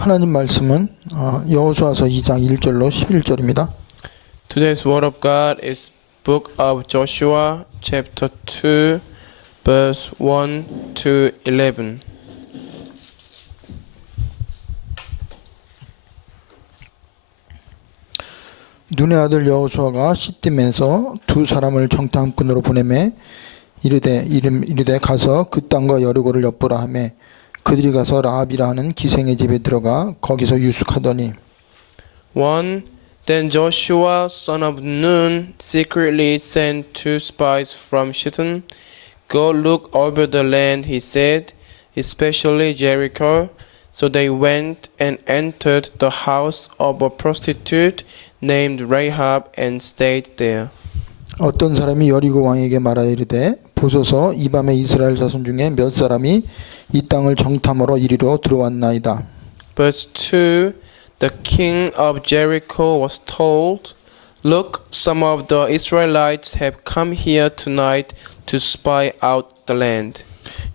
하나님 말씀은 여호수아서 2장 1절로 11절입니다. Today's word of God is book of Joshua chapter 2 verse 1 to 11. 눈의 아들 여호수아가 시딤에서 두 사람을 정탐꾼으로 보내매 이르되 가서 그 땅과 여리고를 엿보라 하매 그들이 가서 라합이라 하는 기생의 집에 들어가 거기서 유숙하더니 1. Then Joshua son of Nun secretly sent two spies from Shittim. Go look over the land, he said, especially Jericho. So they went and entered the house of a prostitute named Rahab and stayed there. 어떤 사람이 여리고 왕에게 말하여 이르되 보소서 이 밤에 이스라엘 자손 중에 몇 사람이 이 땅을 정탐하러 이리로 들어왔나이다. Verse 2. The king of Jericho was told, Look, some of the Israelites have come here tonight to spy out the land.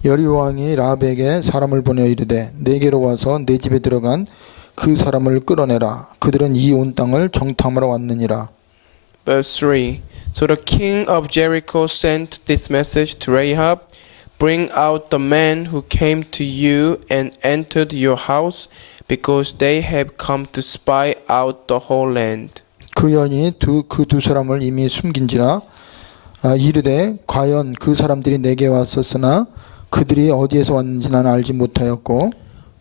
여리고 왕이 라합에게 사람을 보내어 이르되 내게로 와서 내 집에 들어간 그 사람을 끌어내라. 그들은 이 온 땅을 정탐하러 왔느니라. Verse 3. So the king of Jericho sent this message to Rahab, Bring out the men who came to you and entered your house, because they have come to spy out the whole land. 그 여인이 그 두 사람을 이미 숨긴지라 이르되 과연 그 사람들이 내게 왔었으나 그들이 어디에서 왔는지 나는 알지 못하였고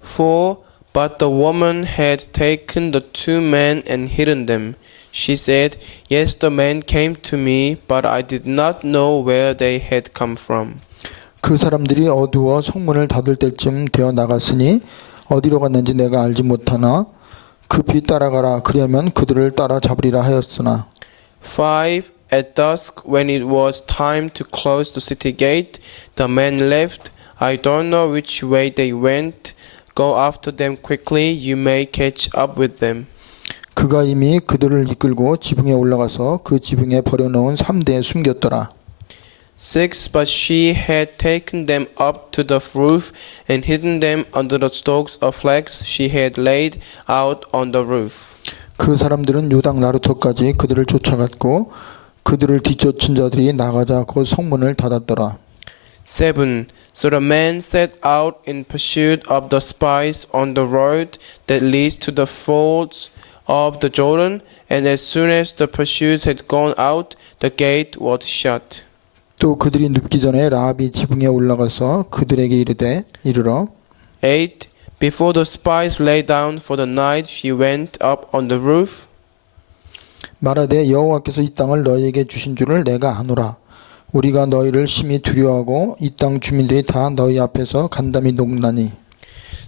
4. But the woman had taken the two men and hidden them. She said, Yes, the men came to me, but I did not know where they had come from. 그 사람들이 어두워 성문을 닫을 때쯤 되어 나갔으니 어디로 갔는지 내가 알지 못하나 급히 따라가라 그리하면 그들을 따라 잡으리라 하였으나 5. At dusk, when it was time to close the city gate, the men left. I don't know which way they went. Go after them quickly, you may catch up with them. 그가 이미 그들을 이끌고 지붕에 올라가서 그 지붕에 버려놓은 3대에 숨겼더라. 6. But she had taken them up to the roof and hidden them under the stalks of flax she had laid out on the roof. 그 사람들은 요당 나루터까지 그들을 쫓아갔고 그들을 뒤쫓은 자들이 나가자 곧 성문을 닫았더라. 7. So the men set out in pursuit of the spies on the road that leads to the fords of the Jordan, and as soon as the pursuits had gone out, the gate was shut. 또 그들이 눕기 전에 라합이 지붕에 올라가서 그들에게 이르러 8. Before the spies lay down for the night, she went up on the roof. 말하되 여호와께서 이 땅을 너희에게 주신 줄을 내가 아노라. 우리가 너희를 심히 두려워하고 이 땅 주민들이 다 너희 앞에서 간담이 녹나니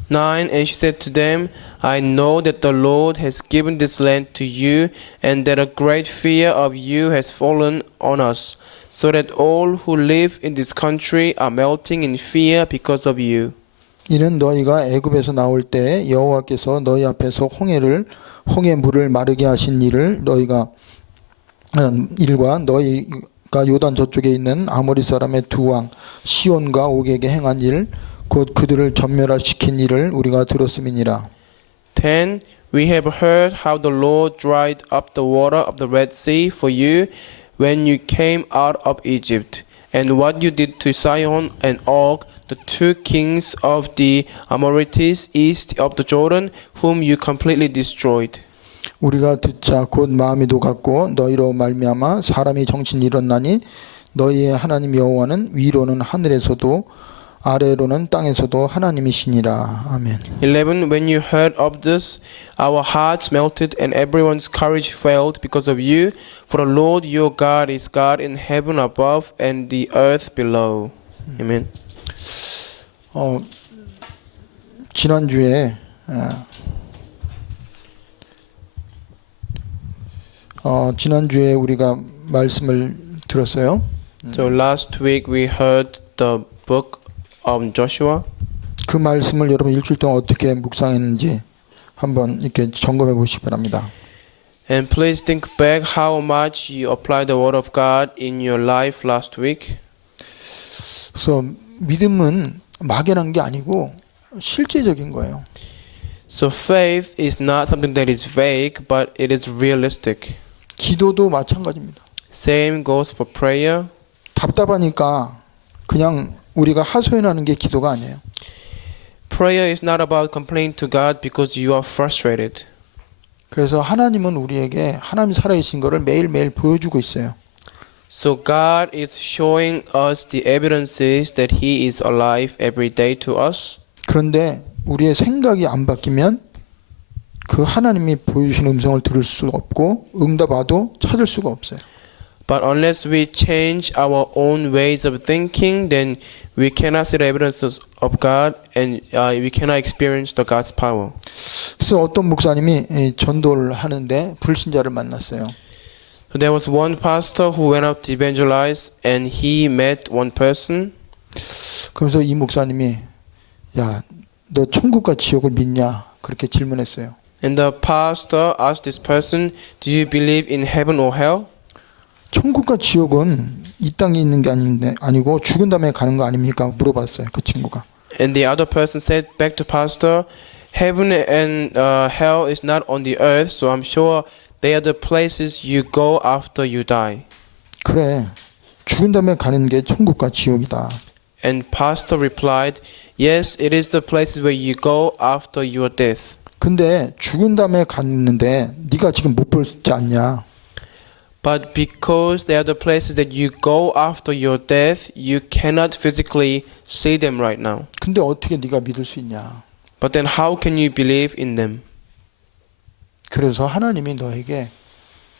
9. And she said to them, I know that the Lord has given this land to you, and that a great fear of you has fallen on us, so that all who live in this country are melting in fear because of you. 이는 너희가 애굽에서 나올 때 여호와께서 너희 앞에서 홍해 물을 마르게 하신 일과 너희가 요단 저쪽에 있는 아모리 사람의 두 왕 시온과 옥에게 행한 일 곧 그들을 전멸시킨 일을 우리가 들었음이니라. 10. We have heard how the Lord dried up the water of the Red Sea for you when you came out of Egypt, and what you did to Sihon and Og, the two kings of the Amorites east of the Jordan, whom you completely destroyed. 우리가 듣자 곧 마음이 녹았고 너희로 말미암아 사람이 정신이 일어나니 너희의 하나님 여호와는 위로는 하늘에서도 아래로는 땅에서도 하나님이시니라. 아멘. 11. When you heard of this, our hearts melted and everyone's courage failed because of you, for the Lord your God is God in heaven above and the earth below. Amen. 지난주에 우리가 말씀을 들었어요. So last week we heard the book of Joshua. 그 말씀을 여러분 일주일 동안 어떻게 묵상했는지 한번 이렇게 점검해 보시기 바랍니다. And please think back how much you applied the word of God in your life last week. 그래서 믿음은 막연한 게 아니고 실제적인 거예요. So faith is not something that is vague, but it is realistic. 기도도 마찬가지입니다. Same goes for prayer. 답답하니까 그냥 우리가 하소연하는 게 기도가 아니에요. Prayer is not about complaining to God because you are frustrated. 그래서 하나님은 우리에게 하나님 살아계신 것을 매일매일 보여주고 있어요. So God is showing us the evidences that He is alive every day to us. 그런데 우리의 생각이 안 바뀌면 그 하나님이 보여주신 음성을 들을 수 없고 응답하도 찾을 수가 없어요. But unless we change our own ways of thinking, then we cannot see the evidences of God and we cannot experience the God's power. 그래서 어떤 목사님이 전도를 하는데 불신자를 만났어요. So there was one pastor who went out to evangelize and he met one person. 그러면서 이 목사님이 야, 너 천국과 지옥을 믿냐? 그렇게 질문했어요. And the pastor asked this person, do you believe in heaven or hell? 천국과 지옥은 이 땅에 있는 게 아니고 죽은 다음에 가는 거 아닙니까? 물어봤어요. 그 친구가. And the other person said back to pastor, heaven and hell is not on the earth, so I'm sure they are the places you go after you die. 그래. 죽은 다음에 가는 게 천국과 지옥이다. And pastor replied, yes, it is the places where you go after your death. 근데 죽은 다음에 갔는데 네가 지금 못 보지 않냐? But because they are the places that you go after your death, you cannot physically see them right now. 근데 어떻게 네가 믿을 수 있냐? But then how can you believe in them? 그래서 하나님이 너에게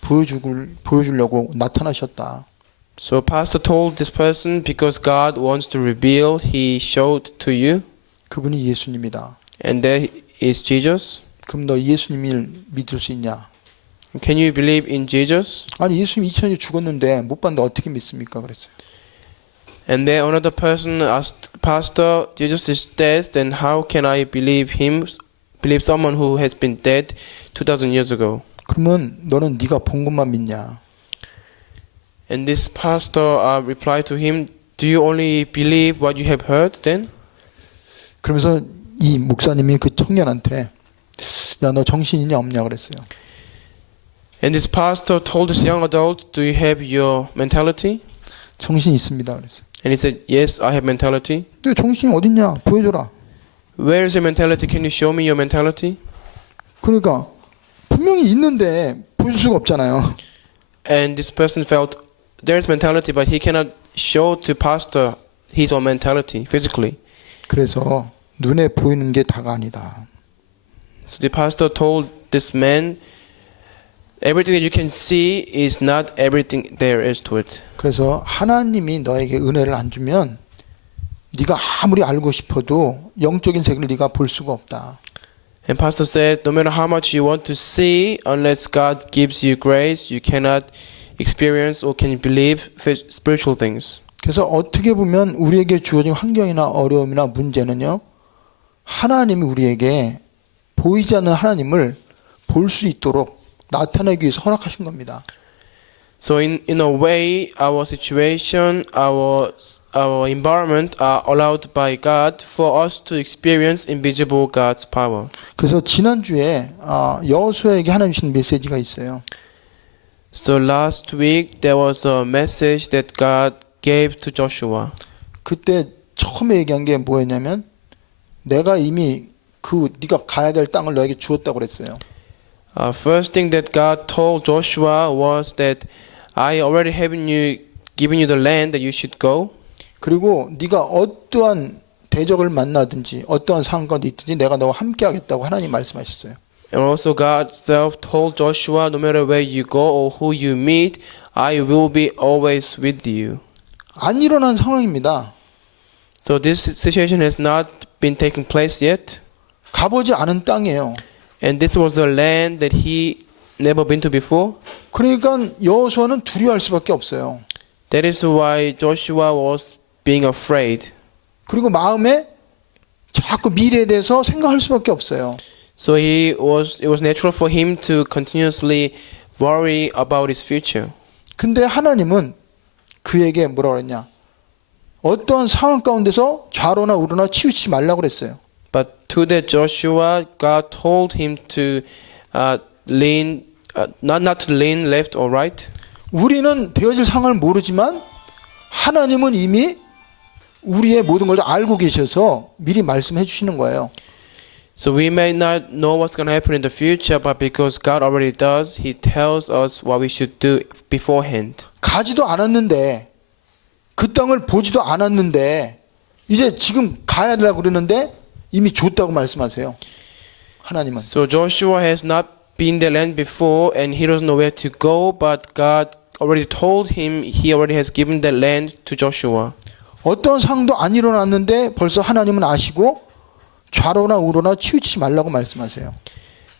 보여주려고 나타나셨다. So pastor told this person because God wants to reveal, he showed to you. 그분이 예수님이다. And there is Jesus. 그럼 너 예수님을 믿을 수 있냐? Can you believe in Jesus? 아니 예수님 2000년 죽었는데 못 봤는데 어떻게 믿습니까? 그랬어요. And then another person asked, Pastor, Jesus is dead, then how can I believe him, believe someone who has been dead 2000 years ago? 그러면 너는 네가 본 것만 믿냐? And this pastor replied to him, do you only believe what you have heard then? 그러면서 이 목사님이 그 청년한테 야, 너 정신 있냐 없냐 그랬어요. And this pastor told this young adult, do you have your mentality? 정신 있습니다 그랬어요. And he said, yes, I have mentality. 너 정신이 어딨냐? 보여줘라. Where is your mentality? Can you show me your mentality? 그러니까 분명히 있는데 보여줄 수가 없잖아요. And this person felt there's mentality, but he cannot show to pastor his own mentality physically. 그래서 눈에 보이는 게 다가 아니다. So the pastor told this man, everything that you can see is not everything there is to it. 그래서 하나님이 너에게 은혜를 안 주면 네가 아무리 알고 싶어도 영적인 세계를 네가 볼 수가 없다. And pastor said, no matter how much you want to see, unless God gives you grace, you cannot experience or can believe spiritual things. 그래서 어떻게 보면 우리에게 주어진 환경이나 어려움이나 문제는요, 하나님이 우리에게 보이지 않는 하나님을 볼 수 있도록 나타내기 위해서 허락하신 겁니다. So in a way, our situation, our environment are allowed by God for us to experience invisible God's power. 그래서 지난주에 여호수아에게 하나님 주신 메시지가 있어요. So last week there was a message that God gave to Joshua. 그때 처음에 얘기한 게 뭐였냐면 내가 이미 네가 가야 될 땅을 너에게 주었다고 그랬어요. First thing that God told Joshua was that I already given you the land that you should go. 그리고 네가 어떠한 대적을 만나든지 어떠한 상황 가운데 있든지 내가 너와 함께 하겠다고 하나님 말씀하셨어요. And also God self told Joshua, no matter where you go or who you meet, I will be always with you. 안 일어난 상황입니다. So this situation has not been taking place yet. 가보지 않은 땅이에요. And this was a land that he never been to before. 그러니까 여호수아는 두려워할 수밖에 없어요. That is why Joshua was being afraid. 그리고 마음에 자꾸 미래에 대해서 생각할 수밖에 없어요. So it was natural for him to continuously worry about his future. 근데 하나님은 그에게 뭐라 그랬냐? 어떠한 상황 가운데서 좌로나 우로나 치우치지 말라고 그랬어요. But to that Joshua, God told him to not to lean left or right. 우리는 되어질 상황을 모르지만 하나님은 이미 우리의 모든 걸 다 알고 계셔서 미리 말씀해 주시는 거예요. So we may not know what's going to happen in the future, but because God already does, He tells us what we should do beforehand. 가지도 않았는데 그 땅을 보지도 않았는데 이제 지금 가야 되라고 그러는데 이미 줬다고 말씀하세요. 하나님은. So Joshua has not been the land before, and he doesn't know where to go, but God already told him He already has given the land to Joshua. 어떤 상도 안 일어났는데 벌써 하나님은 아시고 좌로나 우로나 치우치지 말라고 말씀하세요.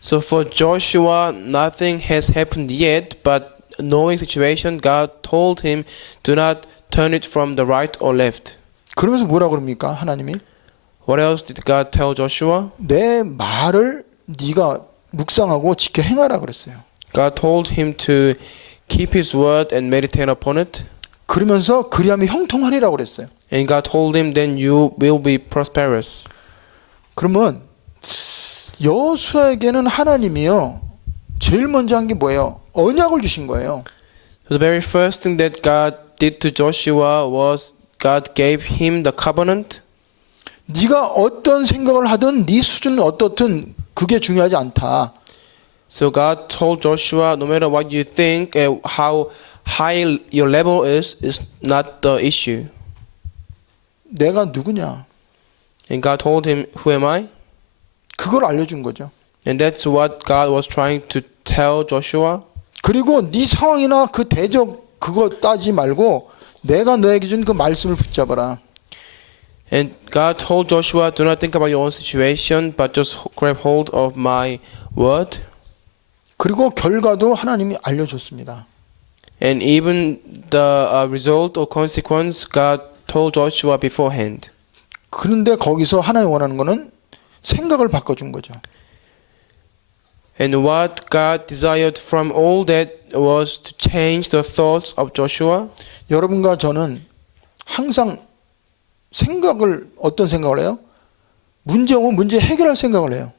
So for Joshua, nothing has happened yet, but knowing situation, God told him, do not turn it from the right or left. 그러면서 뭐라 그럽니까? 하나님이 What else did God tell Joshua? 내 말을 네가 묵상하고 지켜 행하라 그랬어요. God told him to keep His word and meditate upon it. 그러면서 그리하면 형통하리라고 그랬어요. And God told him, then you will be prosperous. 그러면 여호수아에게는 하나님이요 제일 먼저 한 게 뭐예요? 언약을 주신 거예요. So the very first thing that God did to Joshua was God gave him the covenant. 네가 어떤 생각을 하든 네 수준은 어떻든 그게 중요하지 않다. So God told Joshua, no matter what you think, how high your level is not the issue. 내가 누구냐? And God told him, who am I? 그걸 알려준 거죠. And that's what God was trying to tell Joshua. 그리고 네 상황이나 그 대적 그거 따지 말고 내가 너에게 준 그 말씀을 붙잡아라. And God told Joshua, do not think about your own situation, but just grab hold of my word. 그리고 결과도 하나님이 알려줬습니다. And even the result or consequence, God told Joshua beforehand. 그런데 거기서 하나님이 원하는 거는 생각을 바꿔준 거죠. And what God desired from all that was to change the thoughts of Joshua. 여러분과 저는 항상 생각을 어떤 생각을 해요? 문제 오면 문제 해결할 생각을 해요.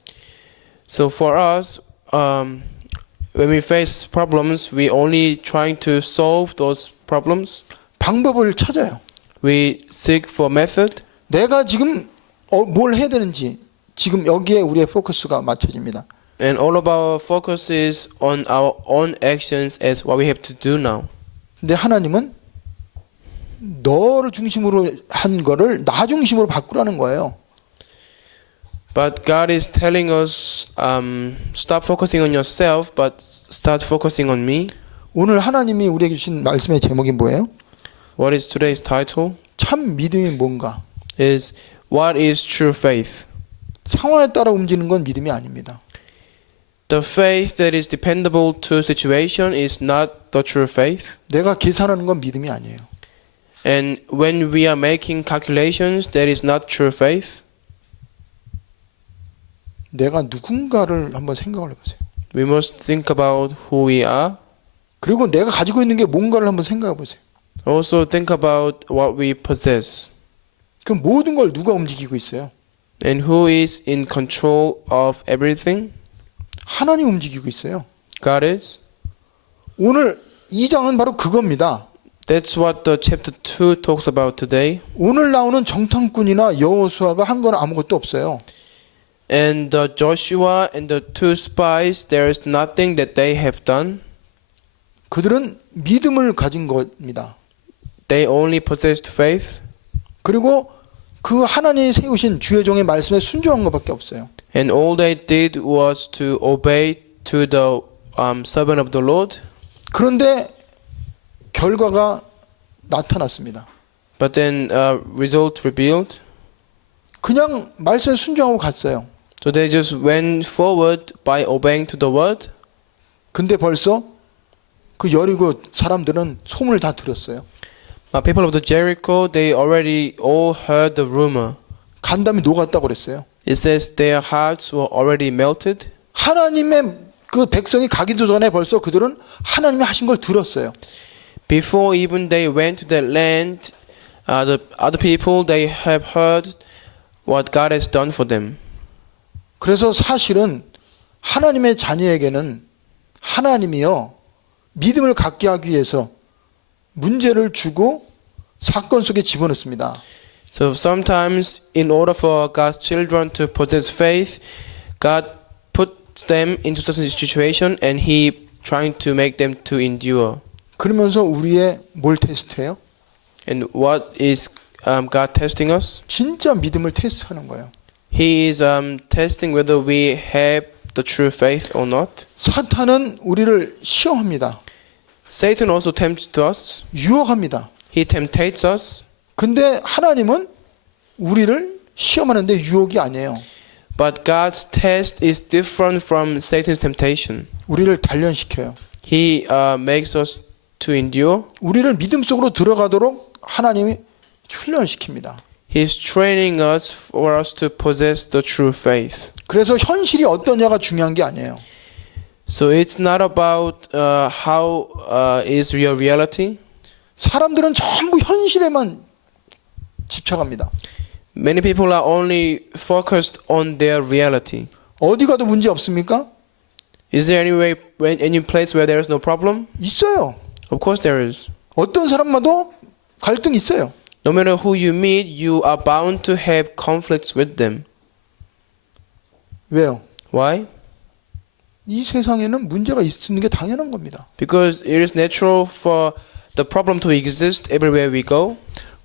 So for us, when we face problems, we only trying to solve those problems. 방법을 찾아요. We seek for method. 내가 지금 뭘 해야 되는지 지금 여기에 우리의 포커스가 맞춰집니다. And all of our focus is on our own actions as what we have to do now. 근데 하나님은 너를 중심으로 한 거를 나 중심으로 바꾸라는 거예요. But God is telling us, stop focusing on yourself, but start focusing on me. 오늘 하나님이 우리에게 주신 말씀의 제목이 뭐예요? What is today's title? 참 믿음이 뭔가? Is what is true faith? 상황에 따라 움직이는 건 믿음이 아닙니다. The faith that is dependable to situation is not the true faith. 내가 계산하는 건 믿음이 아니에요. And when we are making calculations, that is not true faith. 내가 누군가를 한번 생각을 해보세요. We must think about who we are. 그리고 내가 가지고 있는 게 뭔가를 한번 생각해 보세요. Also think about what we possess. 그럼 모든 걸 누가 움직이고 있어요? And who is in control of everything? 하나님 움직이고 있어요. God is. 오늘 2장은 바로 그겁니다. That's what the chapter 2 talks about today. 오늘 나오는 정탐꾼이나 여호수아가 한 건 아무것도 없어요. And the Joshua and the two spies, there is nothing that they have done. 그들은 믿음을 가진 겁니다. They only possessed faith. 그리고 그 하나님이 세우신 주의 종의 말씀에 순종한 것밖에 없어요. And all they did was to obey to the servant of the Lord. 그런데 결과가 나타났습니다. But then result revealed. 그냥 말씀에 순종하고 갔어요. So they just went forward by obeying to the word. 근데 벌써 그 여리고 사람들은 소문을 다 들었어요. People of the Jericho, they already all heard the rumor. 간담이 녹았다고 그랬어요. It says their hearts were already melted. 하나님의 그 백성이 가기도 전에 벌써 그들은 하나님이 하신 걸 들었어요. Before even they went to that land, the other people, they have heard what God has done for them. 그래서 사실은 하나님의 자녀에게는 하나님이요 믿음을 갖게 하기 위해서 문제를 주고 사건 속에 집어넣습니다. So sometimes, in order for God's children to possess faith, God puts them into such a situation, and He trying to make them to endure. 그러면서 우리의 뭘 테스트해요? And what is God testing us? 진짜 믿음을 테스트하는 거예요. He is testing whether we have the true faith or not. 사탄은 우리를 시험합니다. Satan also tempts us. 유혹합니다. He temptates us. 근데 하나님은 우리를 시험하는데 유혹이 아니에요. But God's test is different from Satan's temptation. 우리를 단련시켜요. He makes us to endure. 우리를 믿음 속으로 들어가도록 하나님이 훈련시킵니다. He's training us for us to possess the true faith. 그래서 현실이 어떠냐가 중요한 게 아니에요. So it's not about how is your reality. 사람들은 전부 현실에만 집착합니다. Many people are only focused on their reality. 어디 가도 문제 없습니까? Is there any place where there is no problem? 있어요. Of course there is. 어떤 사람마도 갈등이 있어요. No matter who you meet, you are bound to have conflicts with them. 왜요? Why? 이 세상에는 문제가 있는 게 당연한 겁니다. Because it is natural for the problem to exist everywhere we go.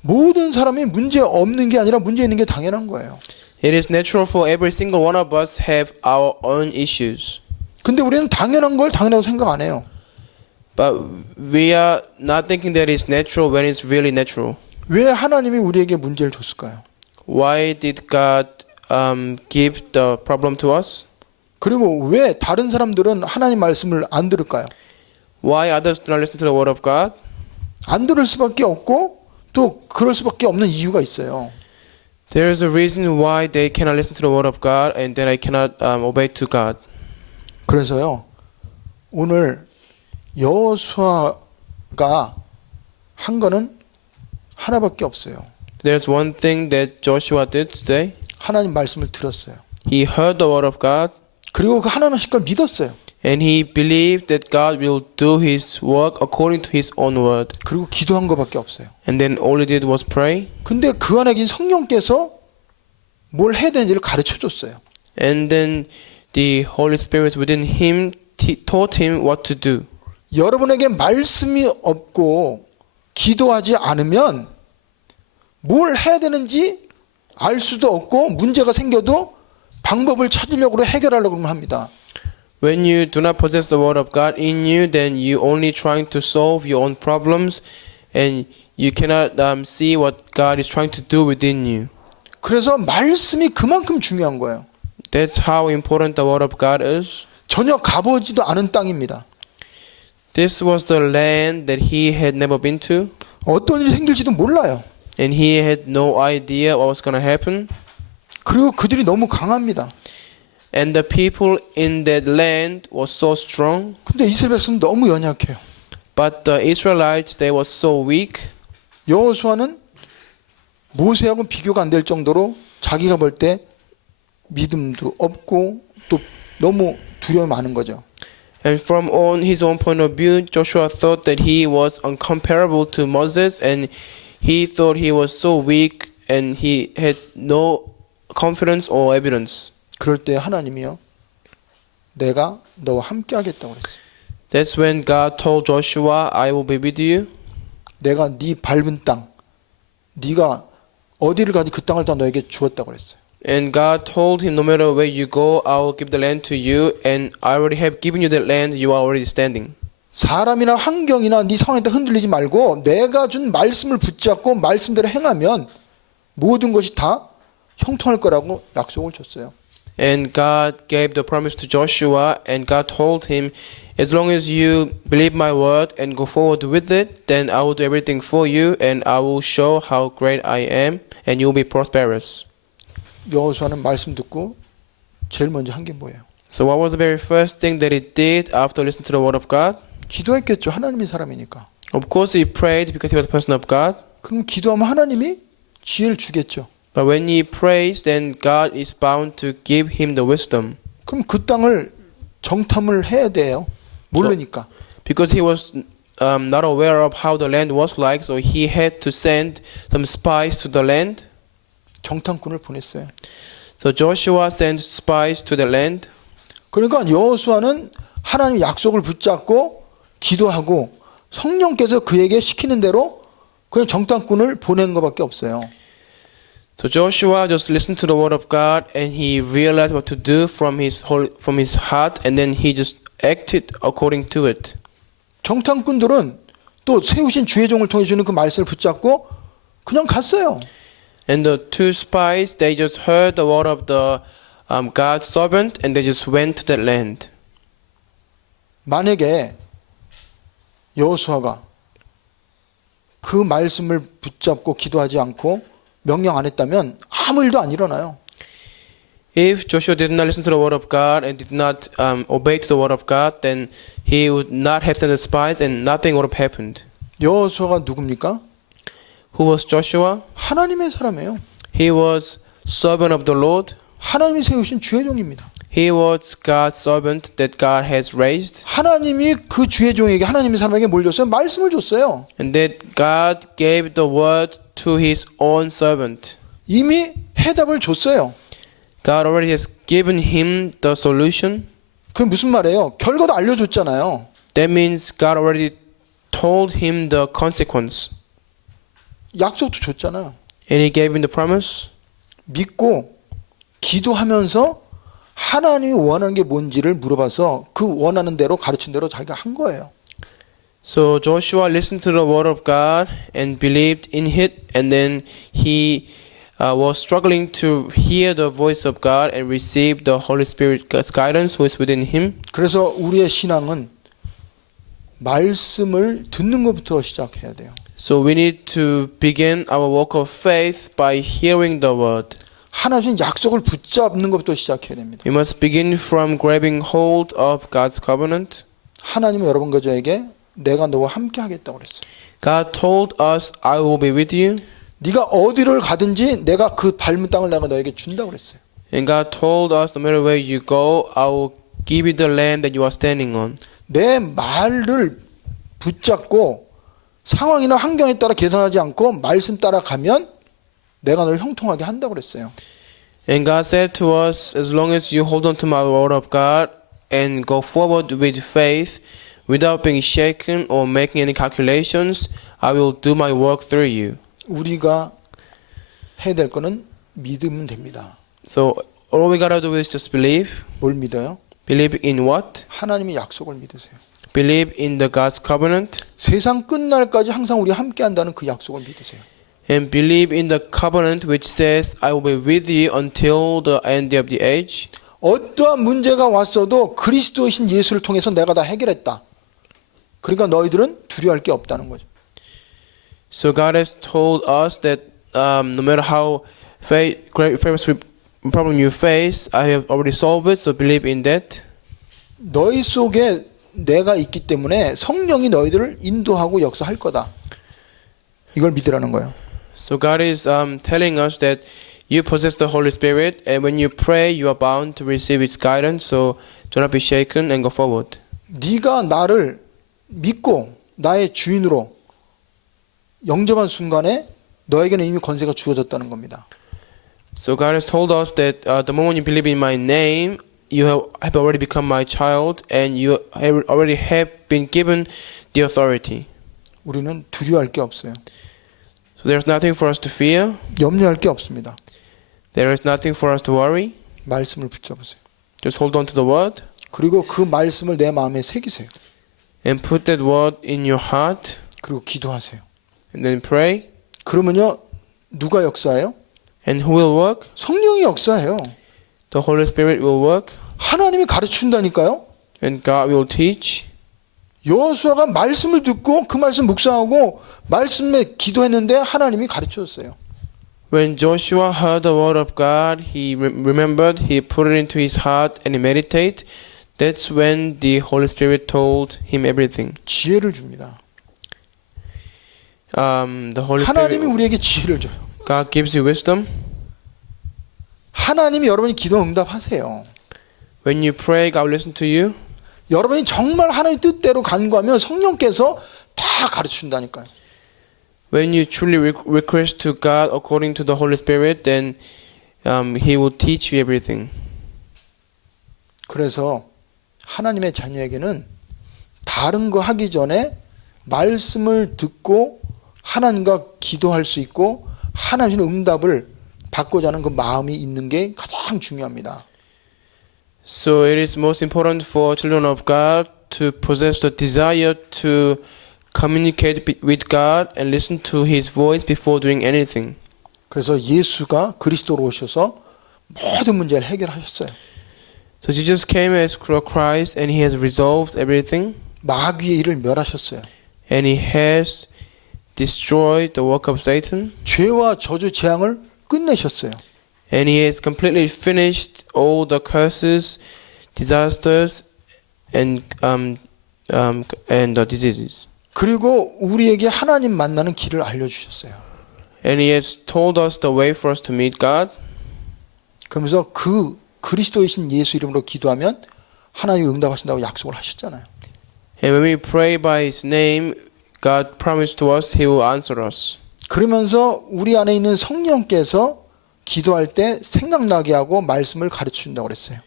모든 사람이 문제 없는 게 아니라 문제 있는 게 당연한 거예요. It is natural for every single one of us have our own issues. 근데 우리는 당연한 걸 당연하다고 생각 안 해요. But we are not thinking that it's natural when it's really natural. 왜 하나님이 우리에게 문제를 줬을까요? Why did God give the problem to us? 그리고 왜 다른 사람들은 하나님 말씀을 안 들을까요? Why others do not listen to the word of God? 안 들을 수밖에 없고 또 그럴 수밖에 없는 이유가 있어요. There is a reason why they cannot listen to the word of God and then I cannot obey to God. 그래서요. 오늘 여호수아가 한 거는 하나밖에 없어요. There's one thing that Joshua did today. 하나님 말씀을 들었어요. He heard the word of God 그리고 그 하나님의 걸 믿었어요. and he believed that God will do his work according to his own word. 그리고 기도한 거밖에 없어요. And then all he did was pray. 근데 그 안에 계신 성령께서 뭘 해야 되는지를 가르쳐 줬어요. And then the Holy Spirit within him taught him what to do. 여러분에게 말씀이 없고 기도하지 않으면 뭘 해야 되는지 알 수도 없고 문제가 생겨도 방법을 찾으려고 해결하려고 합니다. When you do not possess the word of God in you, then you only trying to solve your own problems and you cannot see what God is trying to do within you. 그래서 말씀이 그만큼 중요한 거예요. That's how important the word of God is. 전혀 가보지도 않은 땅입니다. This was the land that he had never been to, 어떤 일이 생길지도 몰라요. and he had no idea what was going to happen. 그리고 그들이 너무 강합니다. And the people in that land was so strong, 근데 이스라엘 백성은 너무 연약해요. but the Israelites, they were so weak. 여호수아는 모세하고 비교가 안 될 정도로 자기가 볼 때 믿음도 없고 또 너무 두려움이 많은 거죠. And from on his own point of view, Joshua thought that he was uncomparable to Moses, and he thought he was so weak and he had no confidence or evidence. 그럴 때 하나님이요. 내가 너와 함께 하겠다고 그랬어요. That's when God told Joshua, I will be with you. 내가 네 밟은 땅, 네가 어디를 가든 그 땅을 다 너에게 주었다고 그랬어요. And God told him, no matter where you go, I will give the land to you, and I already have given you that land, you are already standing. 사람이나 환경이나 네 상황에 따라 흔들리지 말고 내가 준 말씀을 붙잡고 말씀대로 행하면 모든 것이 다 형통할 거라고 약속을 줬어요. And God gave the promise to Joshua, and God told him, as long as you believe my word and go forward with it, then I will do everything for you, and I will show how great I am, and you will be prosperous. 여호수아는 말씀 듣고 제일 먼저 한 게 뭐예요? So what was the very first thing that he did after listening to the word of God? 기도했겠죠. 하나님이 사람이니까. Of course he prayed because he was a person of God. 그럼 기도하면 하나님이 지혜를 주겠죠. But when he prays, then God is bound to give him the wisdom. 그럼 그 땅을 정탐을 해야 돼요. 모르니까. Because he was not aware of how the land was like, so he had to send some spies to the land. 정탐꾼을 보냈어요. So Joshua sent spies to the land. 그러니까 여호수아는 하나님 약속을 붙잡고 기도하고 성령께서 그에게 시키는 대로 그냥 정탐꾼을 보낸 것밖에 없어요. So Joshua just listened to the word of God and he realized what to do from his heart, and then he just acted according to it. 정탐꾼들은 또 세우신 주의 종을 통해 주는 그 말씀을 붙잡고 그냥 갔어요. And the two spies, they just heard the word of the God's servant and they just went to that land. 만약에 여호수아가 그 말씀을 붙잡고 기도하지 않고 명령 안 했다면 아무 일도 안 일어나요. If Joshua did not listen to the word of God and did not obey to the word of God, then he would not have sent the spies and nothing would have happened. 여호수아가 누굽니까? Who was Joshua? 하나님의 사람이에요. He was servant of the Lord. 하나님이 세우신 주의 종입니다. He was God's servant that God has raised. 하나님이 그 주의 종에게 하나님의 사람에게 뭘 줬어요? 말씀을 줬어요. And that God gave the word to his own servant. 이미 해답을 줬어요. God already has given him the solution. 그게 무슨 말이에요? 결과도 알려줬잖아요. That means God already told him the consequence. 약속도 줬잖아요. And he gave him the promise. 믿고 기도하면서 하나님이 원하는 게 뭔지를 물어봐서 그 원하는 대로 가르친 대로 자기가 한 거예요. So Joshua listened to the word of God and believed in it, and then he was struggling to hear the voice of God and receive the Holy Spirit's guidance who is within him. 그래서 우리의 신앙은 말씀을 듣는 것부터 시작해야 돼요. So we need to begin our walk of faith by hearing the word. 하나님 약속을 붙잡는 것부터 시작해야 됩니다. We must begin from grabbing hold of God's covenant. 하나님은 여러분과 저에게 내가 너와 함께 하겠다고 그랬어요. God told us, I will be with you. 네가 어디를 가든지 내가 그 밟은 땅을 내가 너에게 준다고 그랬어요. And God told us, no matter where you go, I will give you the land that you are standing on. 내 말을 붙잡고 상황이나 환경에 따라 계산하지 않고 말씀 따라 가면 내가 너를 형통하게 한다고 그랬어요. And God said to us, as long as you hold on to my word of God and go forward with faith without being shaken or making any calculations, I will do my work through you. 우리가 해야 될 거는 믿으면 됩니다. So all we gotta do is just believe. 뭘 믿어요? Believe in what? 하나님의 약속을 믿으세요. Believe in the God's covenant. 세상 끝날까지 항상 우리 함께 한다는 그 약속을 믿으세요. And believe in the covenant which says, I will be with you until the end of the age. 어떠한 문제가 왔어도 그리스도이신 예수를 통해서 내가 다 해결했다. 그러니까 너희들은 두려워할 게 없다는 거죠. So God has told us that no matter how great problem you face, I have already solved it. So believe in that. 너희 속에 내가 있기 때문에 성령이 너희들을 인도하고 역사할 거다. 이걸 믿으라는 거예요. So God is telling us that you possess the Holy Spirit, and when you pray, you are bound to receive its guidance. So do not be shaken and go forward. 네가 나를 믿고 나의 주인으로 영접한 순간에 너에게는 이미 권세가 주어졌다는 겁니다. So God has told us that the moment you believe in my name, you have already become my child, and you already have been given the authority. 우리는 두려워할 게 없어요. So there's nothing for us to fear. 염려할 게 없습니다. There is nothing for us to worry. 말씀을 붙잡으세요. Just hold on to the word 그리고 그 말씀을 내 마음에 새기세요. and put that word in your heart, 그리고 기도하세요. and then pray. 그러면요, 누가 역사해요? And who will work? 성령이 역사해요. The Holy Spirit will work, 하나님이 가르친다니까요. and God will teach. 여호수아가 말씀을 듣고 그 말씀 묵상하고 말씀에 기도했는데 하나님이 가르쳐줬어요. When Joshua heard the word of God, he remembered, he put it into his heart, and he meditated. That's when the Holy Spirit told him everything. 지혜를 줍니다. The Holy 하나님이 Spirit, 우리에게 지혜를 줘요. God gives you wisdom. 하나님이 여러분이 기도 응답하세요. When you pray, God will listen to you. 여러분이 정말 하나님 뜻대로 간구하면 성령께서 다 가르쳐준다니까요. When you truly request to God according to the Holy Spirit, then He will teach you everything. 그래서 하나님의 자녀에게는 다른 거 하기 전에 말씀을 듣고 하나님과 기도할 수 있고 하나님의 응답을 받고자 하는 그 마음이 있는 게 가장 중요합니다. So it is most important for children of God to possess the desire to communicate with God and listen to His voice before doing anything. 그래서 예수가 그리스도로 오셔서 모든 문제를 해결하셨어요. So Jesus came as Christ and He has resolved everything. 마귀의 일을 멸하셨어요. And He has destroyed the work of Satan. 죄와 저주 재앙을 끝내셨어요. And He has completely finished all the curses, disasters, and the diseases. 그리고 우리에게 하나님 만나는 길을 알려주셨어요. And He has told us the way for us to meet God. 그러면서 그 그리스도이신 예수 이름으로 기도하면 하나님이 응답하신다고 약속을 하셨잖아요. And when we pray by His name, God promised to us He will answer us. 그러면서 우리 안에 있는 성령께서 기도할 때 생각나게 하고 말씀을 가르쳐 준다고 그랬어요.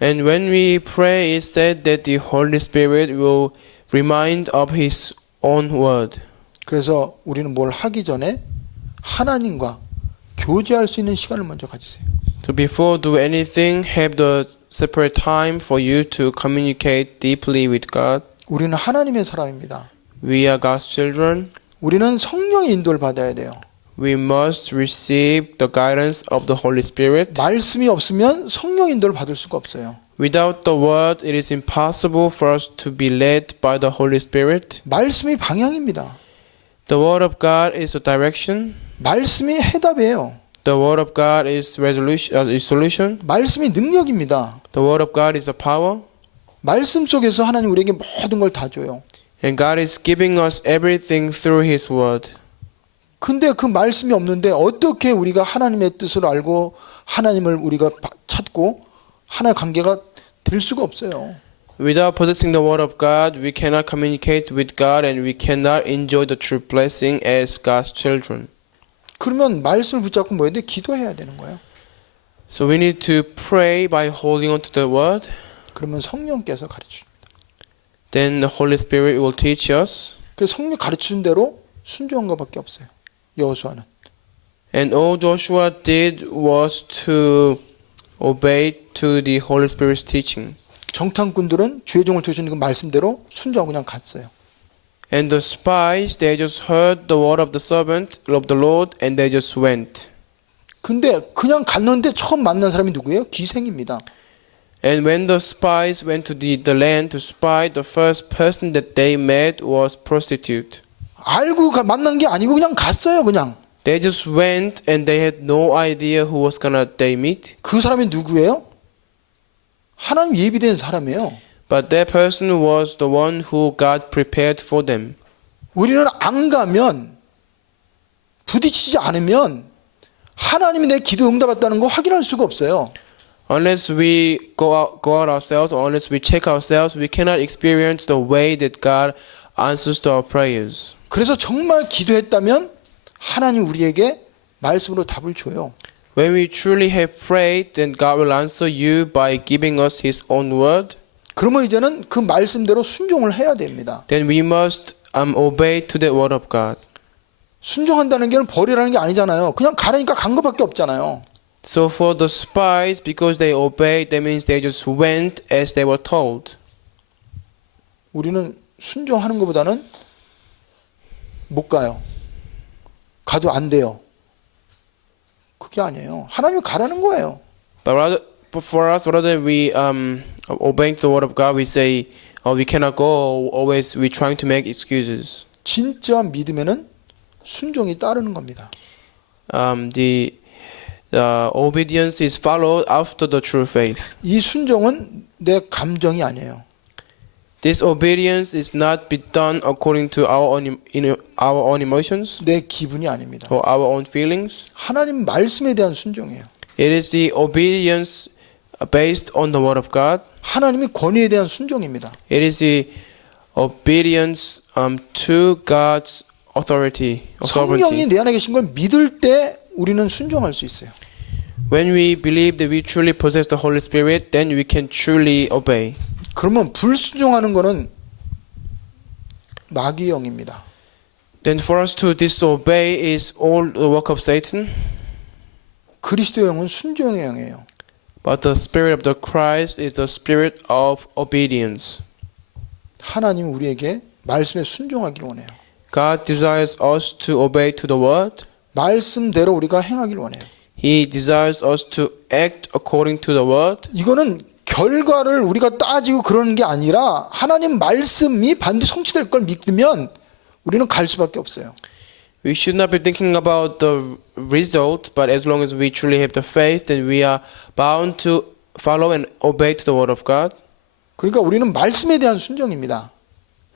And when we pray, it said that the Holy Spirit will remind of His own word. 그래서 우리는 뭘 하기 전에 하나님과 교제할 수 있는 시간을 먼저 가지세요. So before do anything, have the separate time for you to communicate deeply with God. 우리는 하나님의 사람입니다. We are God's children. 우리는 성령의 인도를 받아야 돼요. We must receive the guidance of the Holy Spirit. 말씀이 없으면 성령 인도를 받을 수가 없어요. Without the word, it is impossible for us to be led by the Holy Spirit. 말씀이 방향입니다. The word of God is a direction. 말씀이 해답이에요. The word of God is resolution, is solution. 말씀이 능력입니다. The word of God is a power. 말씀 속에서 하나님 우리에게 모든 걸 다 줘요. And God is giving us everything through His word. 근데 그 말씀이 없는데 어떻게 우리가 하나님의 뜻을 알고 하나님을 우리가 찾고 하나의 관계가 될 수가 없어요. Without possessing the word of God, we cannot communicate with God and we cannot enjoy the true blessing as God's children. 그러면 말씀을 붙잡고 뭐 해야 돼? 기도해야 되는 거예요. So we need to pray by holding on to the word. 그러면 성령께서 가르쳐. Then the Holy Spirit will teach us. 그 성령 가르치는 대로 순종한 것밖에 없어요. 여호수아는. And all Joshua did was to obey to the Holy Spirit's teaching. 정탐꾼들은 주의종을 두시는 그 말씀대로 순종하고 그냥 갔어요. And the spies, they just heard the word of the servant of the Lord and they just went. 근데 그냥 갔는데 처음 만난 사람이 누구예요? 기생입니다. And when the spies went to the land to spy, the first person that they met was prostitute. 알고 만난 게 아니고 그냥 갔어요, 그냥. They just went and they had no idea who was gonna they meet. 그 사람이 누구예요? 하나님 예비된 사람이에요. But that person was the one who God prepared for them. 우리는 안 가면 부딪히지 않으면 하나님이 내 기도 응답했다는 거 확인할 수가 없어요. Unless we go out ourselves or unless we check ourselves, we cannot experience the way that God answers to our prayers. 그래서 정말 기도했다면 하나님 우리에게 말씀으로 답을 줘요. When we truly have prayed, then God will answer you by giving us His own word. 그러면 이제는 그 말씀대로 순종을 해야 됩니다. Then we must obey to the word of God. 순종한다는 게 버리라는 게 아니잖아요. 그냥 가라니까 간 것밖에 없잖아요. So for the spies, because they obeyed, that means they just went as they were told. 우리는 순종하는 것보다는 못 가요. 가도 안 돼요. 그게 아니에요. 하나님이 가라는 거예요. But for us, rather than we obeying the word of God, we say, "Oh, we cannot go." Always we trying to make excuses. 진짜 믿음에는 순종이 따르는 겁니다. The obedience is followed after the true faith. 이 순종은 내 감정이 아니에요. This obedience is not be done according to our own emotions 내 기분이 아닙니다. or our own feelings. 하나님 말씀에 대한 순종이에요. It is the obedience based on the word of God. 하나님의 권위에 대한 순종입니다. It is the obedience to God's authority or 성령이 sovereignty. 내 안에 계신 걸 믿을 때 우리는 순종할 수 있어요. When we believe that we truly possess the Holy Spirit, then we can truly obey. 그러면 불순종하는 거는 마귀의 영입니다. Then for us to disobey is all the work of Satan. 그리스도의 영은 순종의 영이에요. But the spirit of the Christ is the spirit of obedience. 하나님은 우리에게 말씀에 순종하기를 원해요. God desires us to obey to the word. 말씀대로 우리가 행하기를 원해요. He desires us to act according to the word. 이거는 결과를 우리가 따지고 그러는 게 아니라 하나님 말씀이 반드시 성취될 걸 믿으면 우리는 갈 수밖에 없어요. We should not be thinking about the result, but as long as we truly have the faith, then we are bound to follow and obey to the word of God. 그러니까 우리는 말씀에 대한 순종입니다.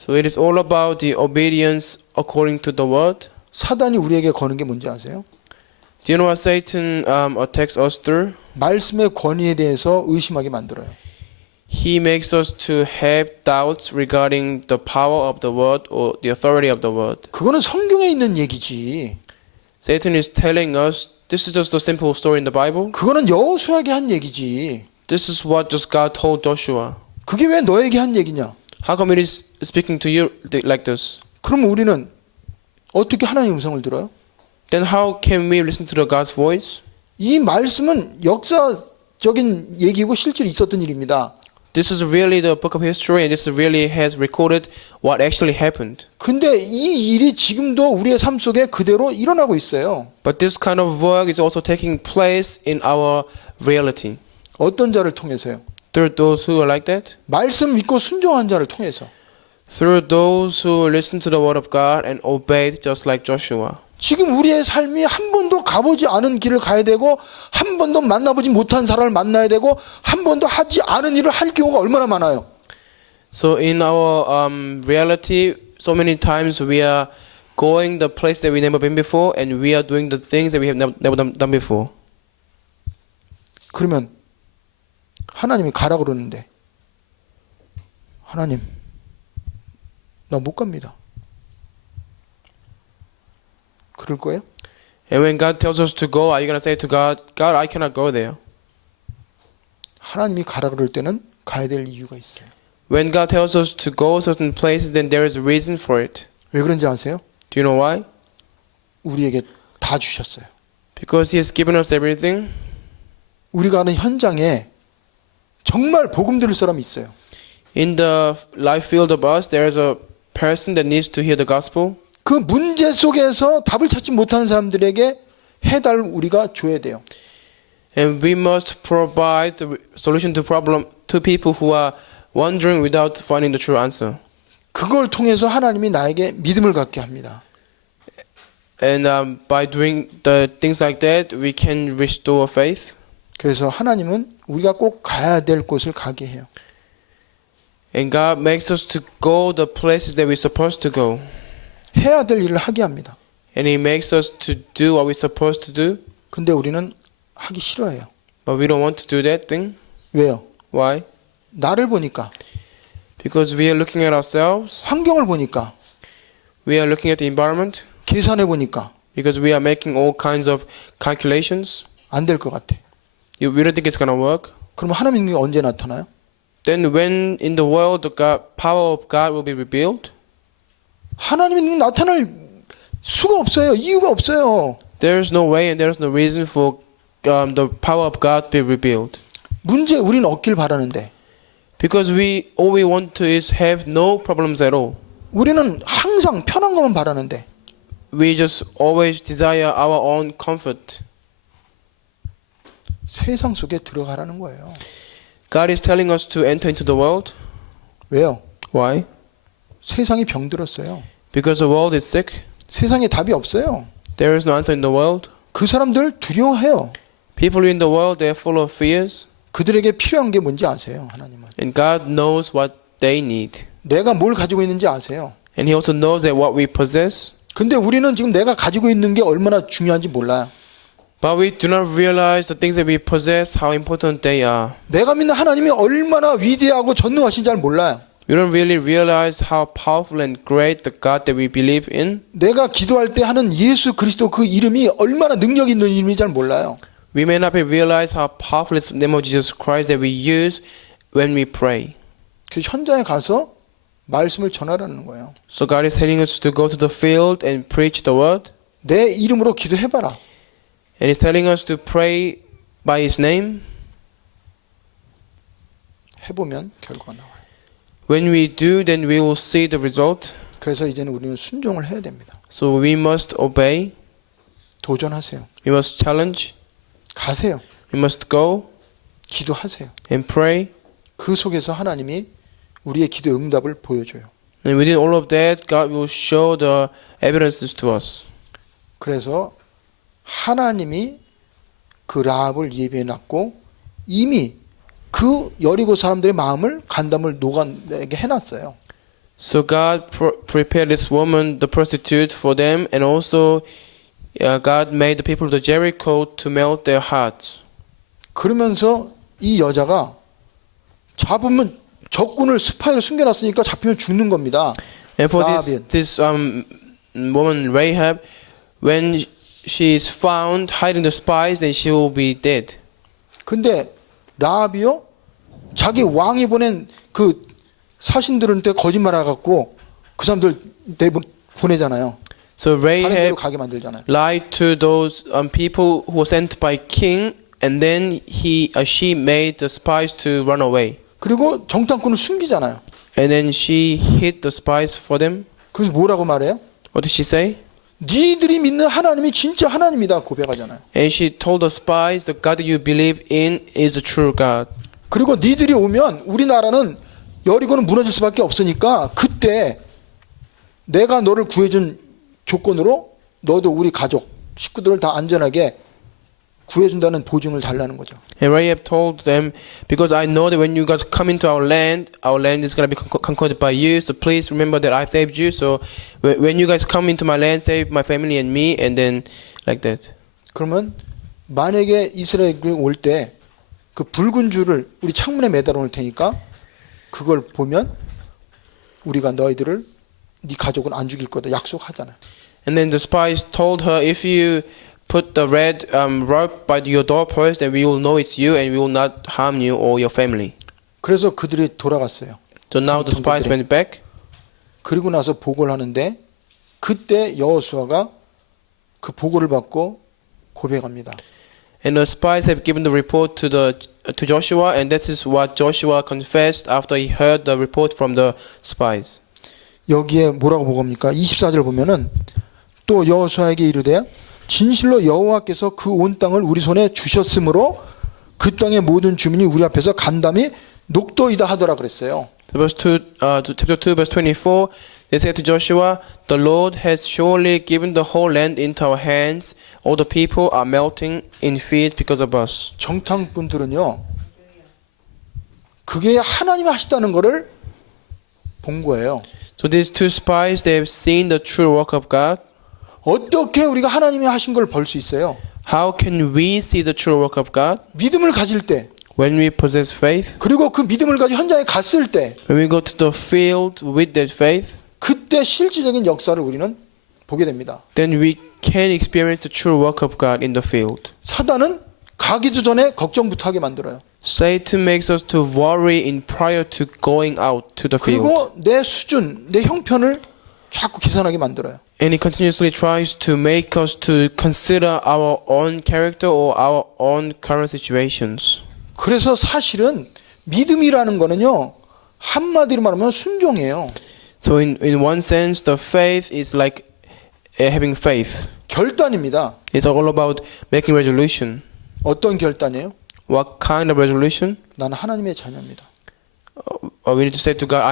So it is all about the obedience according to the word. 사단이 우리에게 거는 게 뭔지 아세요? Do you know what Satan attacks us through? 말씀의 권위에 대해서 의심하게 만들어요. He makes us to have doubts regarding the power of the word or the authority of the word. 그거는 성경에 있는 얘기지. Satan is telling us this is just a simple story in the Bible. 그거는 여호수아에게 한 얘기지. This is what just God told Joshua. 그게 왜 너에게 한 얘기냐? How come it is speaking to you like this? 그럼 우리는 어떻게 하나님의 음성을 들어요? Then how can we listen to the God's voice? 이 말씀은 역사적인 얘기고 실제로 있었던 일입니다. This is really the book of history, and this really has recorded what actually happened. 근데 이 일이 지금도 우리의 삶 속에 그대로 일어나고 있어요. But this kind of work is also taking place in our reality. 어떤 자를 통해서요? Through those who are like that? 말씀 믿고 순종한 자를 통해서. Through those who listen to the word of God and obeyed just like Joshua. 지금 우리의 삶이 한 번도 가보지 않은 길을 가야 되고 한 번도 만나보지 못한 사람을 만나야 되고 한 번도 하지 않은 일을 할 경우가 얼마나 많아요. So in our reality, so many times we are going the place that we never been before, and we are doing the things that we have never done before. 그러면 하나님이 가라 그러는데 하나님 나 못 갑니다. 그럴 거예요? And when God tells us to go, are you going to say to God, God, I cannot go there? 하나님이 가라 그럴 때는 가야 될 이유가 있어요. When God tells us to go certain places, then there is a reason for it. 왜 그런지 아세요? Do you know why? 우리에게 다 주셨어요. Because He has given us everything. 우리가 아는 현장에 정말 복음 들을 사람이 있어요. In the life field of us, there is a person that needs to hear the gospel. 그 문제 속에서 답을 찾지 못하는 사람들에게 해답을 우리가 줘야 돼요. And we must provide the solution to problem to people who are wondering without finding the true answer. 그걸 통해서 하나님이 나에게 믿음을 갖게 합니다. And by doing the things like that, we can restore faith. 그래서 하나님은 우리가 꼭 가야 될 곳을 가게 해요. And God makes us to go the places that we're supposed to go. 해야 될 일을 하게 합니다. And He makes us to do what we're supposed to do. 근데 우리는 하기 싫어해요. But we don't want to do that thing. 왜요? Why? 나를 보니까, Because we are looking at ourselves. 환경을 보니까, We are looking at the environment. 계산해 보니까 Because we are making all kinds of calculations. 안 될 것 같아. We don't think it's going to work. 그럼 하나님이 언제 나타나요? Then when in the world the power of God will be revealed, 하나님이 나타날 수가 없어요. 이유가 없어요. there is no way and there is no reason for the power of God to be revealed. 문제 우리는 없길 바라는데 Because all we want to is have no problems at all. 우리는 항상 편한 것만 바라는데 We just always desire our own comfort. 세상 속에 들어가라는 거예요. God is telling us to enter into the world. 왜요? Why? 세상이 병들었어요. Because the world is sick. 세상에 답이 없어요. There is no answer in the world. 그 사람들 두려워해요. People in the world, they are full of fears. 그들에게 필요한 게 뭔지 아세요, 하나님은. And God knows what they need. 내가 뭘 가지고 있는지 아세요. And He also knows that what we possess. 근데 우리는 지금 내가 가지고 있는 게 얼마나 중요한지 몰라요. But we do not realize the things that we possess, how important they are. 내가 믿는 하나님이 얼마나 위대하고 전능하신 줄 몰라요. We don't really realize how powerful and great the God that we believe in. 내가 기도할 때 하는 예수 그리스도 그 이름이 얼마나 능력 있는 이름인지 잘 몰라요. We may not be realize how powerful is the name of Jesus Christ that we use when we pray. 그 현장에 가서 말씀을 전하라는 거예요. So God is telling us to go to the field and preach the word. 내 이름으로 기도해봐라. And He's telling us to pray by His name. 해보면 결과가 나와요. When we do, then we will see the result. 그래서 이제는 우리는 순종을 해야 됩니다. So we must obey. 도전하세요. We must challenge. 가세요. We must go 기도하세요. and pray. 그 속에서 하나님이 우리의 기도 응답을 보여줘요. And within all of that, God will show the evidences to us. 그래서 하나님이 그 라합을 예비해 놨고 이미 그 여리고 사람들의 마음을 간담을 녹아내게 해놨어요. So God prepared this woman, the prostitute, for them, and also God made the people of the Jericho to melt their hearts. 그러면서 이 여자가 잡으면 적군을 스파이로 숨겨놨으니까 잡히면 죽는 겁니다. And for 라합이. this woman Rahab, when she is found hiding the spies, then she will be dead. 근데 라합이요 자기 왕이 보낸 그 사신들한테 거짓말해갖고 그 사람들 보내잖아요. So 다른 데로 Rahab 가게 만들잖아요. lied to those people who were sent by king, and then she made the spies to run away. 그리고 정탐꾼을 숨기잖아요. And then she hid the spies for them. 그래서 뭐라고 말해요? What did she say? 니들이 믿는 하나님이 진짜 하나님이다 고백하잖아요. And she told the spies, the God that you believe in is the true God. 그리고 니들이 오면 우리나라는 여리고는 무너질 수밖에 없으니까 그때 내가 너를 구해준 조건으로 너도 우리 가족 식구들을 다 안전하게 구해준다는 보증을 달라는 거죠. And Rahab told them, because I know that when you guys come into our land is going to be conquered by you. So please remember that I've saved you. So when you guys come into my land, save my family and me. And then like that. 그러면 만약에 이스라엘이 올 때 그 붉은 줄을 우리 창문에 매달아 놓을 테니까 그걸 보면 우리가 너희들을 네 가족은 안 죽일 거다 약속하잖아요. And then the spies told her, if you put the red rope by your doorpost, then we will know it's you and we will not harm you or your family. 그래서 그들이 돌아갔어요. So now the spies went back. 그리고 나서 보고를 하는데 그때 여호수아가 그 보고를 받고 고백합니다. And the spies have given the report to Joshua, and this is what Joshua confessed after he heard the report from the spies. 여기에 뭐라고 보고합니까? 24절 보면은 또 여호수아에게 이르되 진실로 여호와께서 그 온 땅을 우리 손에 주셨으므로 그 땅의 모든 주민이 우리 앞에서 간담이 녹도이다 하더라 그랬어요. Chapter 2, verse 24, they said to Joshua, the Lord has surely given the whole land into our hands. All the people are melting in fears because of us. 정탐꾼들은요, 그게 하나님이 하셨다는 것을 본 거예요. So these two spies, they have seen the true work of God. 어떻게 우리가 하나님이 하신 걸 볼 수 있어요? How can we see the true work of God? 믿음을 가질 때, When we possess faith, 그리고 그 믿음을 가지고 현장에 갔을 때, when we go to the field with that faith, 그때 실질적인 역사를 우리는 보게 됩니다. then we can experience the true work of God in the field. 사단은 가기도 전에 걱정부터 하게 만들어요. Satan makes us to worry in prior to going out to the field. 그리고 내 수준, 내 형편을 자꾸 계산하게 만들어요. And he continuously tries to make us to consider our own character or our own current situations. 그래서 사실은 믿음이라는 거는요, 한마디로 말하면 순종이에요. So in one sense, the faith is like having faith. 결단입니다. It's all about making resolution. 어떤 결단이에요? What kind of resolution? 나는 하나님의 자녀입니다. We need to say to God,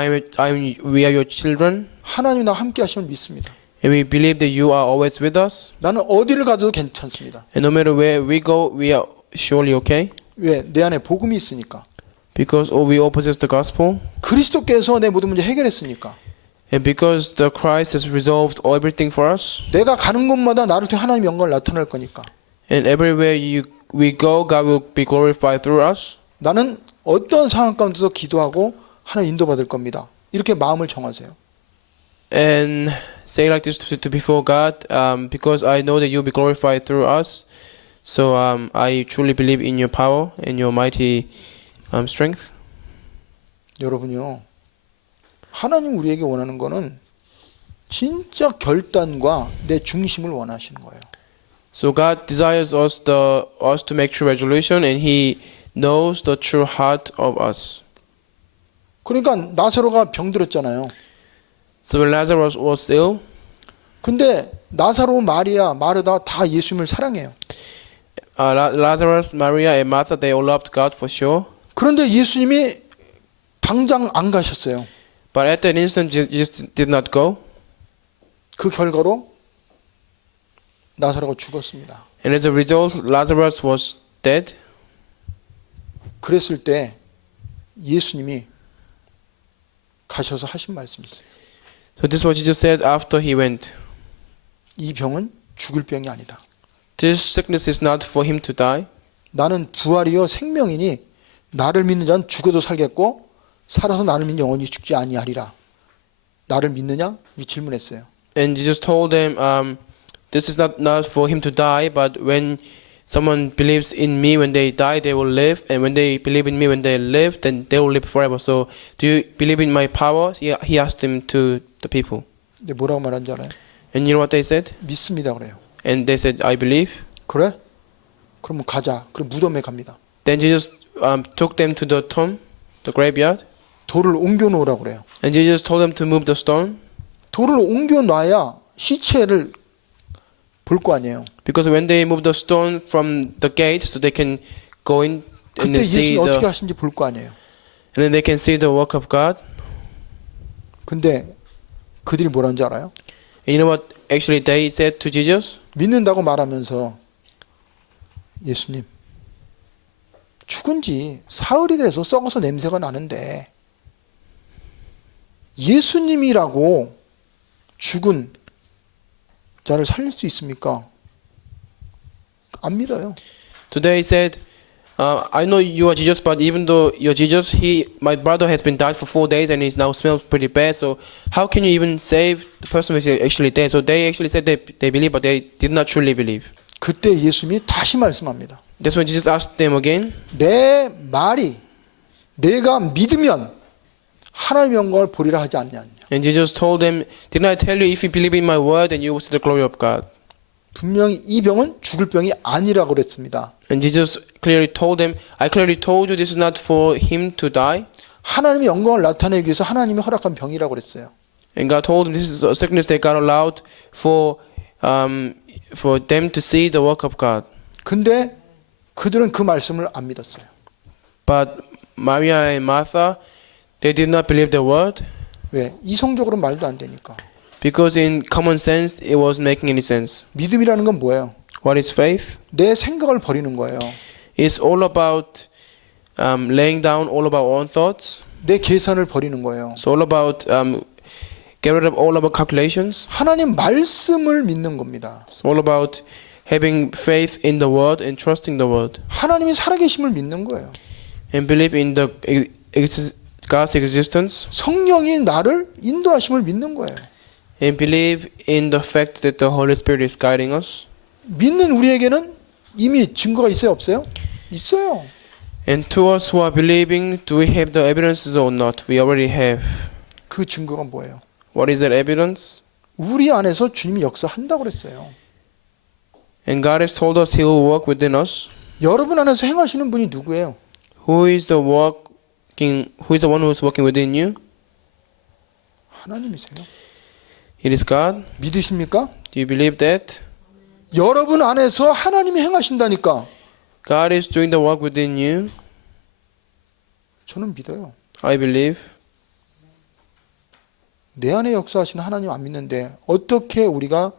we are your children, 하나님이 나와 함께 하심을 믿습니다. and we believe that you are always with us. 나는 어디를 가도 괜찮습니다. And no matter where we go, we are surely okay. 왜? 내 안에 복음이 있으니까. Because we all possess the gospel. 그리스도께서 내 모든 문제 해결했으니까. And because the Christ has resolved everything for us. 내가 가는 곳마다 나를 통해 하나님의 영광을 나타낼 거니까. And everywhere we go, God will be glorified through us. 나는 어떤 상황 가운데서 기도하고 하나님 인도받을 겁니다. 이렇게 마음을 정하세요. And say like this to before God, because I know that you'll be glorified through us. So I truly believe in your power and your mighty strength. 여러분요, 하나님 우리에게 원하는 거는 진짜 결단과 내 중심을 원하시는 거예요. So God desires us to make true resolution, and He knows the true heart of us. 그러니까 나사로가 병들었잖아요. So when Lazarus was ill, 근데 나사로, 마리아, 마르다 다 예수님을 사랑해요. Lazarus, Maria, and Martha, they all loved God for sure. 그런데 예수님이 당장 안 가셨어요. But at that instant, Jesus did not go. 그 결과로 나사로가 죽었습니다. And as a result, Lazarus was dead. 그랬을 때 예수님이 가셔서 하신 말씀이 있어요. So this is what Jesus said after He went. 이 병은 죽을 병이 아니다. This sickness is not for him to die. 나는 부활이요 생명이니 나를 믿는 자는 죽어도 살겠고 살아서 나를 믿는 영원히 죽지 아니하리라. 나를 믿느냐? 이렇게 질문했어요. And Jesus told them, this is not for him to die, but when someone believes in me, when they die, they will live. And when they believe in me, when they live, then they will live forever. So do you believe in my power? He asked them to the people. 근데 뭐라고 말한지 알아요? And you know what they said? 믿습니다 그래요. And they said, I believe. 그래? 그러면 가자. 그럼 무덤에 갑니다. Then Jesus took them to the tomb, the graveyard. 돌을 옮겨 놓으라고 그래요. And Jesus told them to move the stone. 돌을 옮겨 놔야 시체를 볼 거 아니에요. Because when they move the stone from the gate, so they can go in and 그때 then see 예수님이 어떻게 the, 하신지 볼 거 아니에요. and then they can see the work of God. 근데 그들이 뭐라는지 알아요? And you know what actually they said to Jesus? 믿는다고 말하면서 예수님 죽은 지 사흘이 돼서 썩어서 냄새가 나는데 예수님이라고 죽은 자를 살릴 수 있습니까? 안 믿어요. Today he said, I know you are Jesus, but even though you're Jesus, my brother has been died for 4 days and he now smells pretty bad. So how can you even save the person who is actually dead? So they actually said they believe, but they did not truly believe. 그때 예수님이 다시 말씀합니다. That's when Jesus asked them again. 내 말이 내가 믿으면 하나님의 영광을 보리라 하지 않냐. And Jesus told them, didn't I tell you if you believe in my word, then you will see the glory of God? 분명히 이 병은 죽을 병이 아니라고 그랬습니다. And Jesus clearly told them, I clearly told you this is not for him to die. 하나님의 영광을 나타내기 위해서 하나님이 허락한 병이라고 그랬어요. And God told them this is a sickness that God allowed for them to see the work of God. 근데 그들은 그 말씀을 안 믿었어요. But Maria and Martha, they did not believe the word. 왜? 이성적으로 말도 안 되니까. Because in common sense, it wasn't making any sense. 믿음이라는 건 뭐예요? What is faith? 내 생각을 버리는 거예요. It's all about laying down all of our own thoughts. 내 계산을 버리는 거예요. It's all about get rid of all of our calculations. 하나님 말씀을 믿는 겁니다. It's all about having faith in the word and trusting the word. 하나님이 살아계심을 믿는 거예요. And believe in the God's existence. 성령이 나를 인도하심을 믿는 거예요. And believe in the fact that the Holy Spirit is guiding us. 믿는 우리에게는 이미 증거가 있어요, 없어요? 있어요. And to us who are believing, do we have the evidences or not? We already have. 그 증거가 뭐예요? What is that evidence? 우리 안에서 주님이 역사한다고 그랬어요. And God has told us He will work within us. 여러분 안에서 행하시는 분이 누구예요? Who is the one who is working within you? 하나님이세요. It is God. 믿으십니까? Do you believe that? 여러분 안에서 하나님이 행하신다니까. God is doing the work within you. 저는 믿어요. I believe. 내 안에 역사하시는 하나님 안 믿는데 어떻게 우리가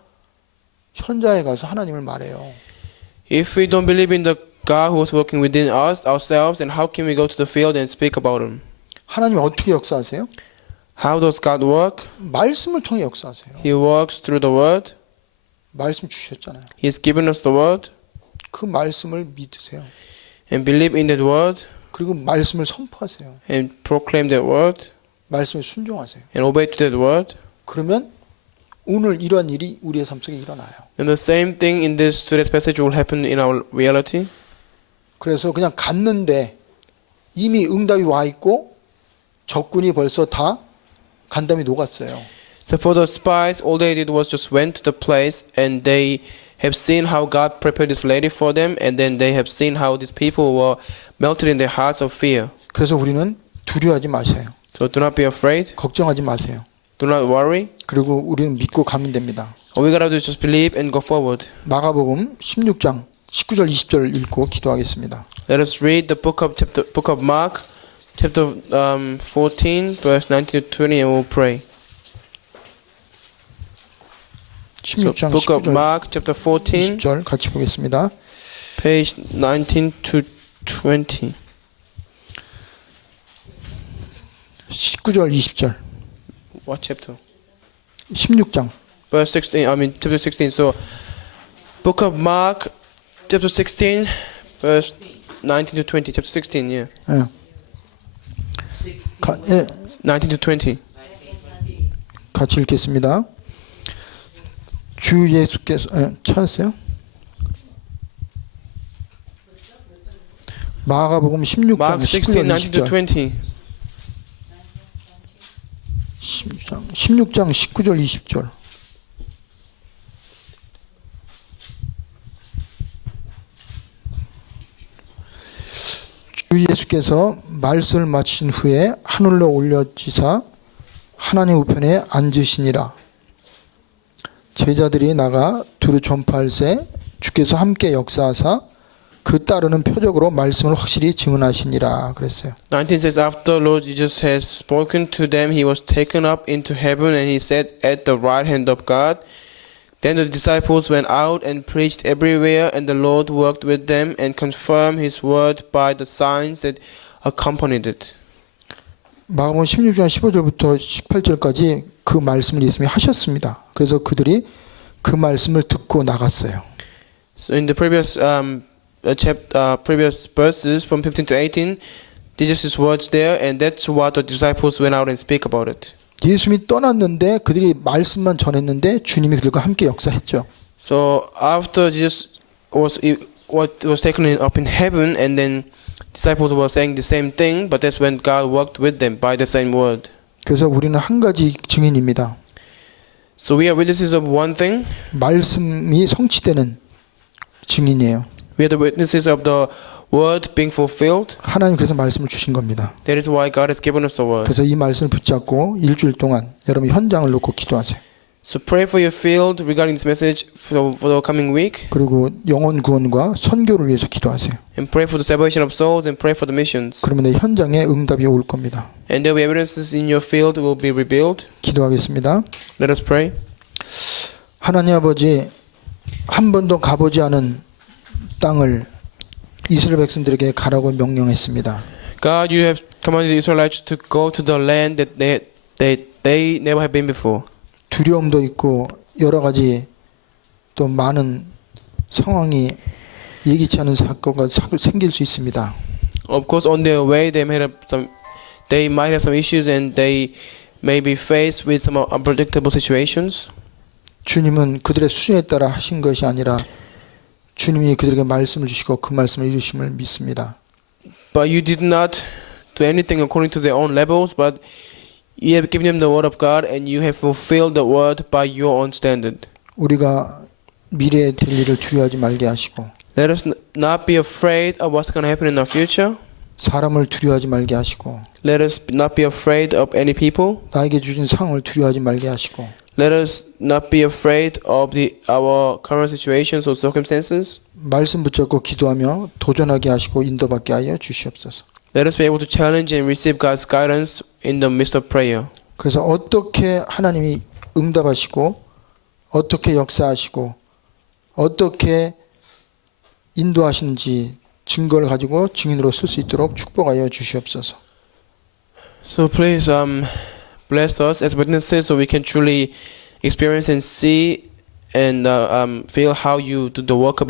현장에 가서 하나님을 말해요? If we don't believe in the God who is working within us, ourselves, then how can we go to the field and speak about Him? 하나님 어떻게 역사하세요? How does God work? 말씀을 통해 역사하세요. He works through the Word. 말씀 주셨잖아요. He has given us the Word. 그 말씀을 믿으세요. and believe in that word 그리고 말씀을 선포하세요. and proclaim that word 말씀에 순종하세요. and obey to that word. 그러면 오늘 이러한 일이 우리의 삶 속에 일어나요. And the same thing in this today's passage will happen in our reality. 그래서 그냥 갔는데 이미 응답이 와 있고 적군이 벌써 다 간담이 녹았어요. So for the spies, all they did was just went to the place and they have seen how God prepared this lady for them, and then they have seen how these people were melted in their hearts of fear. 그래서 우리는 두려워하지 마세요. So do not be afraid. 걱정하지 마세요. Do not worry. 그리고 우리는 믿고 가면 됩니다. All we gotta do is just believe and go forward. 마가복음 16장 19절 20절 읽고 기도하겠습니다. Let us read the book of Mark, chapter 14, verse 19 to 20, and we'll pray. So 16장 book of 19절 Mark, chapter 14, 20절 같이 보겠습니다. page 19 to 20. 19절 20절 What chapter? 16장 Verse 16, chapter 16. So, book of Mark, chapter 16, verse 19 to 20. Chapter 16, yeah. 예. 예, 19 to 20. 같이 읽겠습니다. 주 예수께서 찾았어요? 마가복음 16장 Mark 16, 19절 19 to 20절 20. 16장 19절 20절 주 예수께서 말씀을 마치신 후에 하늘로 올려지사 하나님 우편에 앉으시니라. 제자들이 나가 두루 전파할새 주께서 함께 역사하사 그 따르는 표적으로 말씀을 확실히 증언하시니라 그랬어요. 19 says, After Lord Jesus has spoken to them, he was taken up into heaven, and he sat at the right hand of God. Then the disciples went out and preached everywhere, and the Lord worked with them and confirmed his word by the signs that accompanied it. 마가복음 16장 15절부터 18절까지 그 말씀을 예수님이 하셨습니다. 그래서 그들이 그 말씀을 듣고 나갔어요. So in the previous previous verses from 15 to 18, Jesus' words there, and that's what the disciples went out and speak about it. 예수님이 떠났는데 그들이 말씀만 전했는데 주님이 그들과 함께 역사했죠. So after Jesus was taken up in heaven, and then disciples were saying the same thing, but that's when God worked with them by the same word. 그래서 우리는 한 가지 증인입니다. So we are witnesses of one thing. 말씀이 성취되는 증인이에요. We are the witnesses of the word being fulfilled. 하나님 그래서 말씀을 주신 겁니다. That is why God has given us the word. 그래서 이 말씀을 붙잡고 일주일 동안 여러분 현장을 놓고 기도하세요. So pray for your field regarding this message for the coming week, 그리고 영혼 구원과 선교를 위해서 기도하세요. and pray for the salvation of souls, and pray for the missions. 그러면 내 현장에 응답이 올 겁니다. And there will be evidences in your field will be revealed. 기도하겠습니다. Let us pray. 하나님 아버지, 한 번도 가보지 않은 땅을 이스라엘 백성들에게 가라고 명령했습니다. God, you have commanded the Israelites to go to the land that they never have been before. 두려움도 있고 여러 가지 또 많은 상황이 예기치 않은 사건가 생길 수 있습니다. Of course, on their way, they might have some issues, and they may be faced with some unpredictable situations. 주님은 그들의 수준에 따라 하신 것이 아니라 주님이 그들에게 말씀을 주시고 그 말씀을 이루심을 믿습니다. But you did not do anything according to their own levels, but you have given them the word of God, and you have fulfilled the word by your own standard. 우리가 미래에 될 일을 두려워하지 말게 하시고 Let us not be afraid of what's going to happen in our future. 사람을 두려워하지 말게 하시고 Let us not be afraid of any people. 나에게 주신 상황을 두려워하지 말게 하시고 Let us not be afraid of our current situations or circumstances. 말씀 붙잡고 기도하며 도전하게 하시고 인도받게 하여 주시옵소서. Let us be able to challenge and receive God's guidance in the midst of prayer. 그래서 어떻게 하나님이 응답하시고 어떻게 역사하시고 어떻게 인도하시는지 증거를 가지고 증인으로 쓸 수 있도록 축복하여 주시옵소서. So please bless us as witnesses so we can truly experience and see and feel how you do the work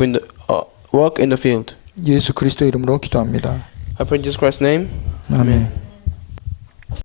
work in the field. 예수 그리스도 이름으로 기도합니다. I pray in Jesus Christ's name. 아멘.